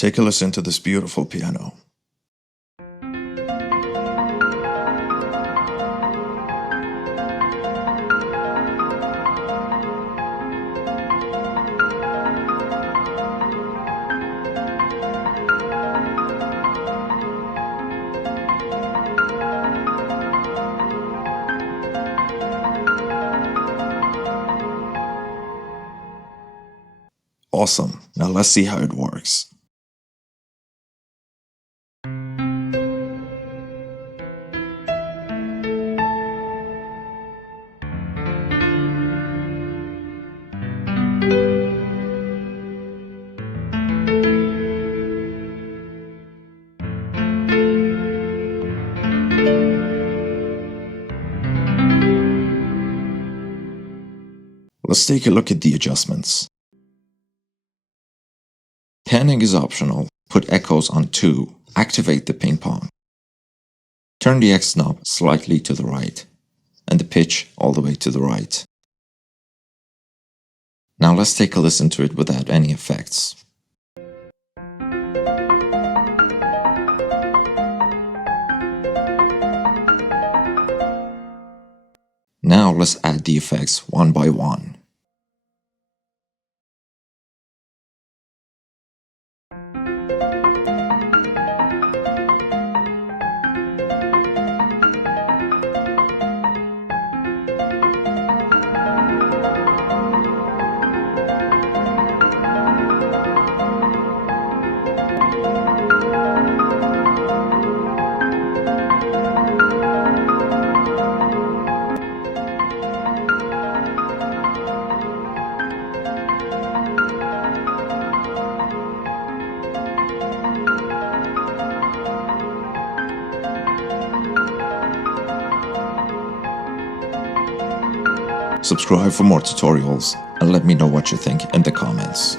Take a listen to this beautiful piano. Awesome. Now let's see how it works. Let's take a look at the adjustments. Panning is optional. Put echoes on 2. Activate the ping pong. Turn the X knob slightly to the right, and the pitch all the way to the right. Now let's take a listen to it without any effects. Now let's add the effects one by one. Subscribe for more tutorials and let me know what you think in the comments.